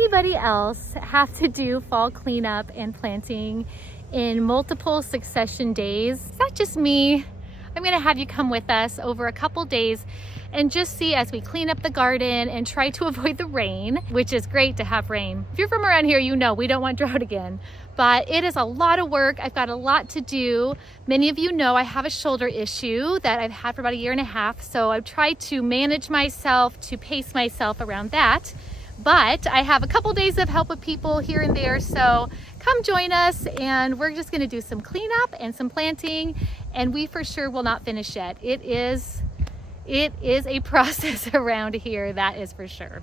anybody else have to do fall cleanup and planting in multiple succession days? It's not just me. I'm gonna have you come with us over a couple days and just see as we clean up the garden and try to avoid the rain, which is great to have rain. If you're from around here, you know we don't want drought again, but it is a lot of work. I've got a lot to do. Many of you know I have a shoulder issue that I've had for about 1.5 years, so I've tried to manage myself, to pace myself around that. But I have a couple days of help with people here and there, so come join us and we're just gonna do some cleanup and some planting, and we for sure will not finish yet. It is a process around here, that is for sure.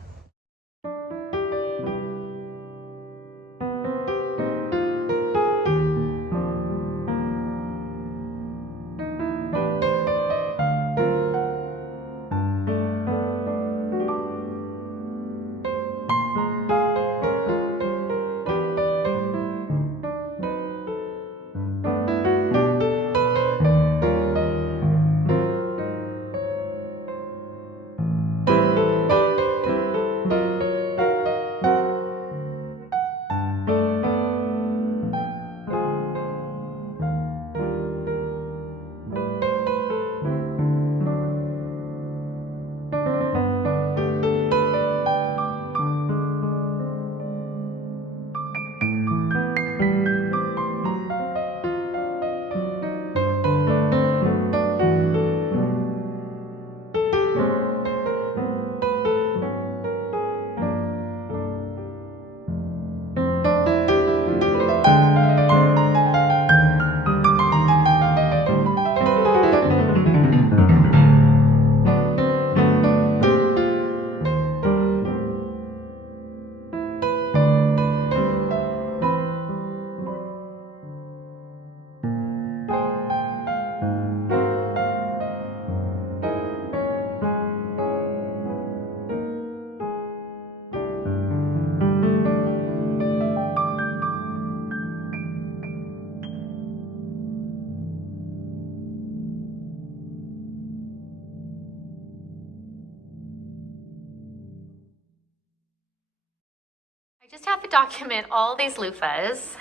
I just have to document all these loofahs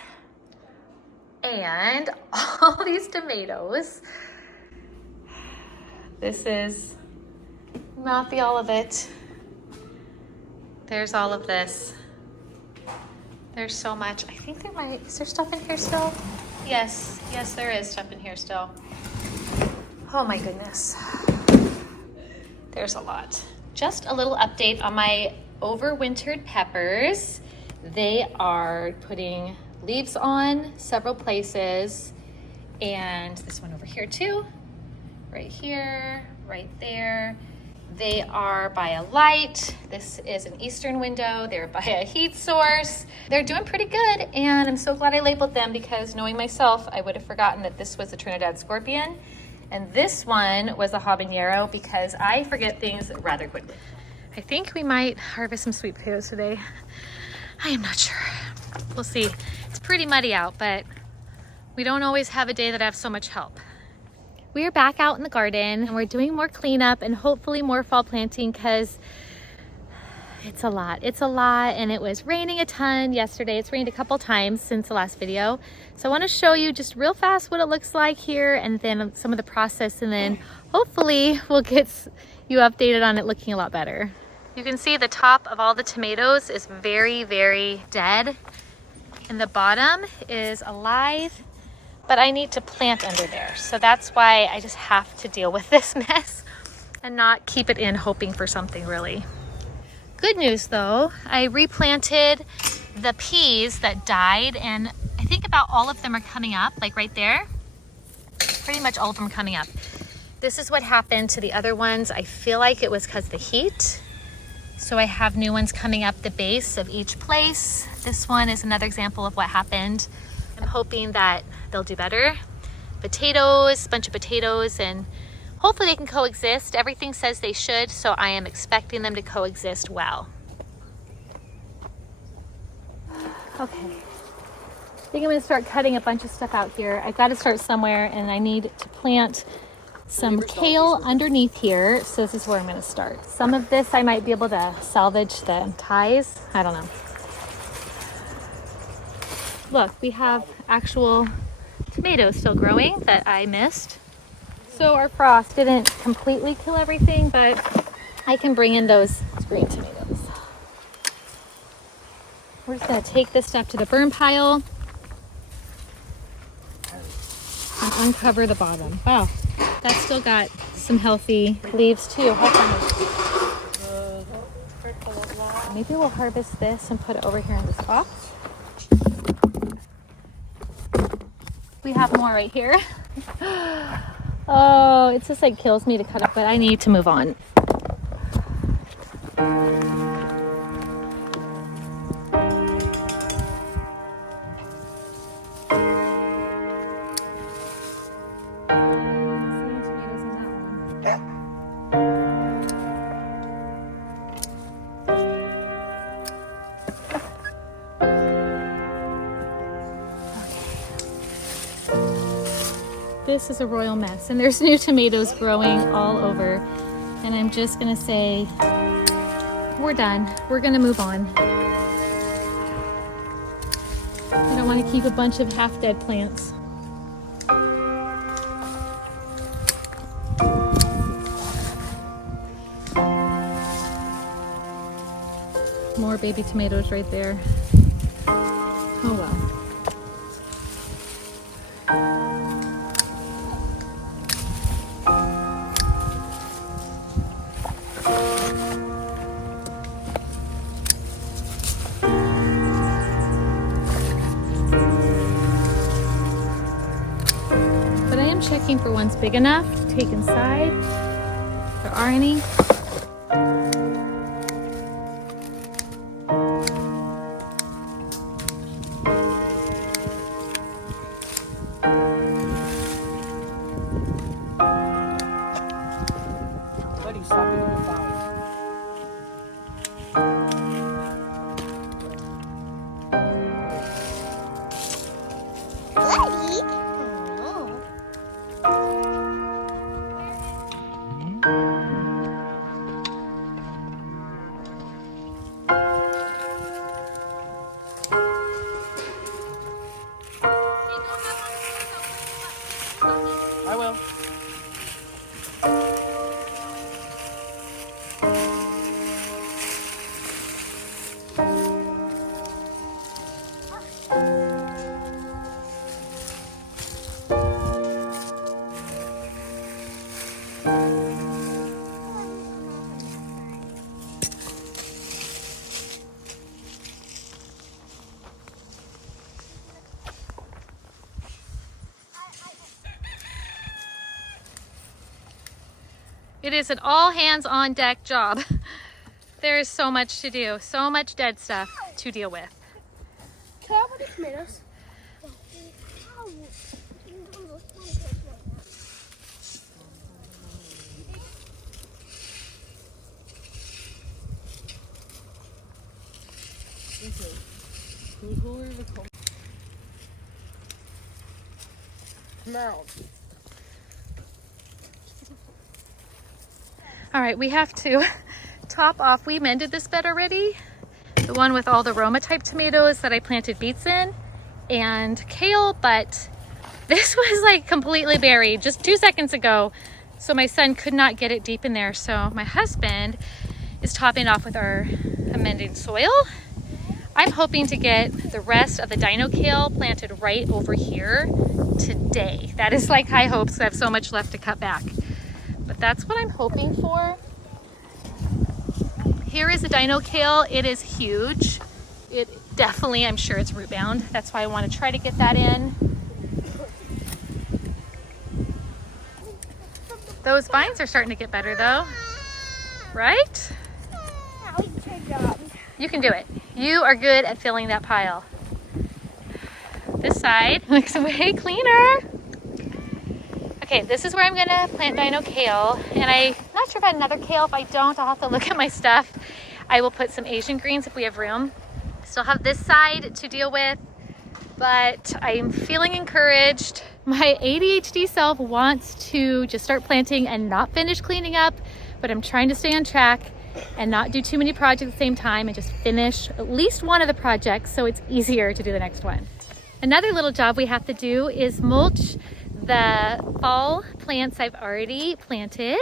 and all these tomatoes. This is not all of it. There's all of this. There's so much. I think is there stuff in here still? Yes, there is stuff in here still. Oh my goodness. There's a lot. Just a little update on my overwintered peppers. They are putting leaves on several places, and this one over here too, right here, right there. They are by a light. This is an eastern window. They're by a heat source. They're doing pretty good, and I'm so glad I labeled them, because knowing myself, I would have forgotten that this was a Trinidad scorpion and this one was a habanero, because I forget things rather quickly. I think we might harvest some sweet potatoes today. I am not sure. We'll see. It's pretty muddy out, but we don't always have a day that I have so much help. We are back out in the garden and we're doing more cleanup and hopefully more fall planting, because it's a lot. It's a lot, and it was raining a ton yesterday. It's rained a couple times since the last video. So I want to show you just real fast what it looks like here, and then some of the process, and then hopefully we'll get you updated on it looking a lot better. You can see the top of all the tomatoes is very, very dead, and the bottom is alive, but I need to plant under there. So that's why I just have to deal with this mess and not keep it in hoping for something really. Good news though, I replanted the peas that died, and I think about all of them are coming up, like right there. Pretty much all of them are coming up. This is what happened to the other ones. I feel like it was because of the heat. So I have new ones coming up the base of each place. This one is another example of what happened. I'm hoping that they'll do better. Potatoes, bunch of potatoes, and hopefully they can coexist. Everything says they should, so I am expecting them to coexist well. Okay, I think I'm gonna start cutting a bunch of stuff out here. I've got to start somewhere, and I need to plant some kale underneath here, so this is where I'm going to start. Some of this I might be able to salvage the ties. I don't know. look, we have actual tomatoes still growing that I missed. So our frost didn't completely kill everything, but I can bring in those green tomatoes. We're just gonna take this stuff to the burn pile and uncover the bottom. Wow, that's still got some healthy leaves too. Maybe we'll harvest this and put it over here in this box. We have more right here. Oh, it just like kills me to cut up, but I need to move on. This is a royal mess, and there's new tomatoes growing all over, and I'm just gonna say we're done. We're gonna move on. I don't want to keep a bunch of half-dead plants. More baby tomatoes right there. Oh well. Checking for ones big enough to take inside. If there are any. I will. It is an all hands on deck job. There is so much to do, so much dead stuff to deal with. Can I have the tomatoes? Who are the tomatoes? All right, we have to top off. We mended this bed already. The one with all the Roma type tomatoes that I planted beets in and kale, but this was like completely buried just 2 seconds ago. So my son could not get it deep in there. So my husband is topping off with our amending soil. I'm hoping to get the rest of the dino kale planted right over here today. That is like high hopes. I have so much left to cut back. But that's what I'm hoping for. Here is the dino kale. It is huge. It definitely, I'm sure it's root bound. That's why I want to try to get that in. Those vines are starting to get better though, right? You can do it. You are good at filling that pile. This side looks way cleaner. Okay, this is where I'm gonna plant dino kale, and I'm not sure if I have another kale. If I don't, I'll have to look at my stuff. I will put some Asian greens if we have room. Still have this side to deal with, but I'm feeling encouraged. My ADHD self wants to just start planting and not finish cleaning up, but I'm trying to stay on track and not do too many projects at the same time and just finish at least one of the projects so it's easier to do the next one. Another little job we have to do is mulch the fall plants I've already planted.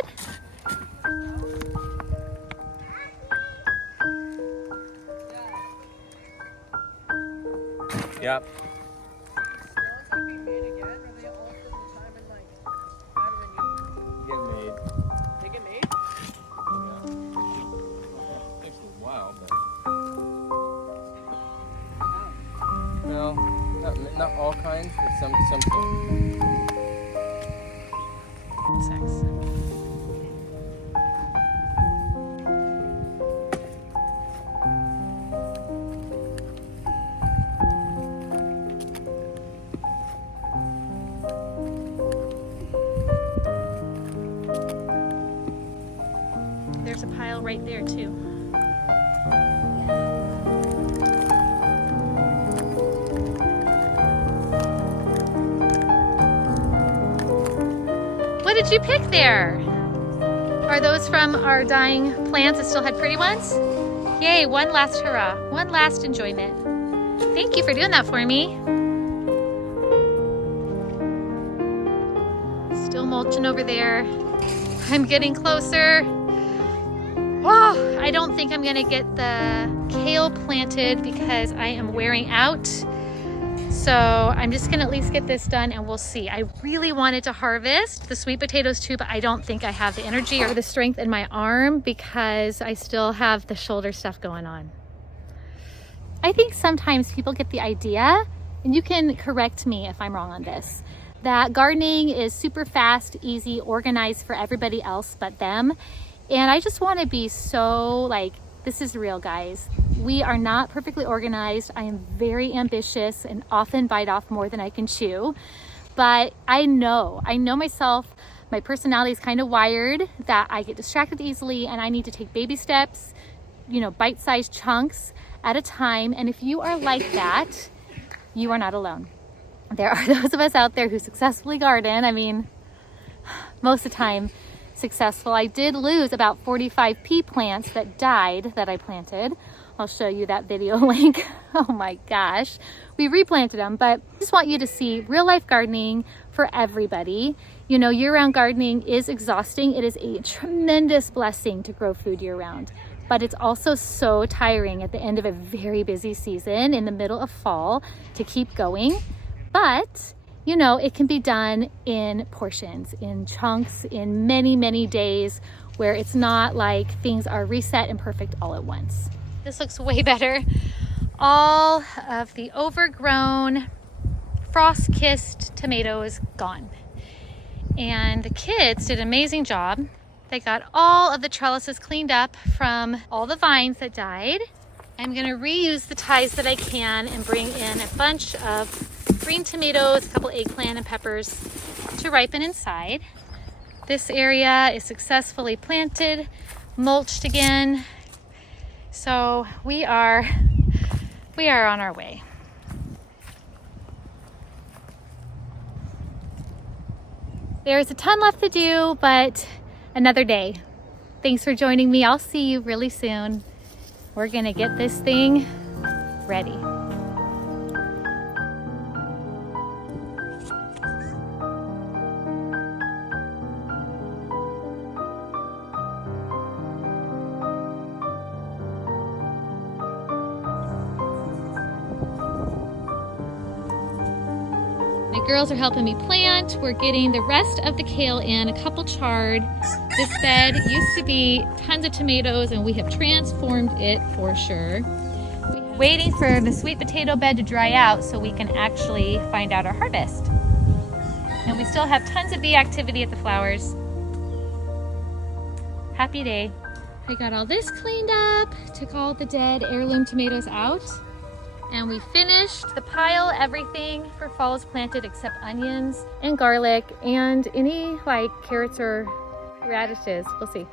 Yep. Get made. They get made? Yeah. Takes a while, but no, not all kinds, but some can. Insects. There's a pile right there too. What did you pick there? Are those from our dying plants that still had pretty ones? Yay, one last hurrah, one last enjoyment. Thank you for doing that for me. Still mulching over there. I'm getting closer. Oh, I don't think I'm gonna get the kale planted because I am wearing out. So I'm just gonna at least get this done and we'll see. I really wanted to harvest the sweet potatoes too, but I don't think I have the energy or the strength in my arm because I still have the shoulder stuff going on. I think sometimes people get the idea, and you can correct me if I'm wrong on this, that gardening is super fast, easy, organized for everybody else but them. And I just want to be so like, this is real, guys. We are not perfectly organized. I am very ambitious and often bite off more than I can chew. But I know myself, my personality is kind of wired that I get distracted easily and I need to take baby steps, you know, bite-sized chunks at a time. And if you are like that, you are not alone. There are those of us out there who successfully garden. I mean, most of the time, successful. I did lose about 45 pea plants that died that I planted. I'll show you that video link. Oh my gosh. We replanted them, but I just want you to see real life gardening for everybody. You know, year-round gardening is exhausting. It is a tremendous blessing to grow food year-round, but it's also so tiring at the end of a very busy season in the middle of fall to keep going. But you know, it can be done in portions, in chunks, in many, many days where it's not like things are reset and perfect all at once. This looks way better. All of the overgrown, frost-kissed tomatoes gone. And the kids did an amazing job. They got all of the trellises cleaned up from all the vines that died. I'm gonna reuse the ties that I can and bring in a bunch of green tomatoes, a couple eggplant and peppers to ripen inside. This area is successfully planted, mulched again. So we are on our way. There's a ton left to do, but another day. Thanks for joining me. I'll see you really soon. We're gonna get this thing ready. My girls are helping me plant. We're getting the rest of the kale in, a couple charred. This bed used to be tons of tomatoes and we have transformed it for sure. We're waiting for the sweet potato bed to dry out so we can actually find out our harvest. And we still have tons of bee activity at the flowers. Happy day. I got all this cleaned up, took all the dead heirloom tomatoes out. And we finished the pile. Everything for fall is planted except onions and garlic and any like carrots or radishes. We'll see.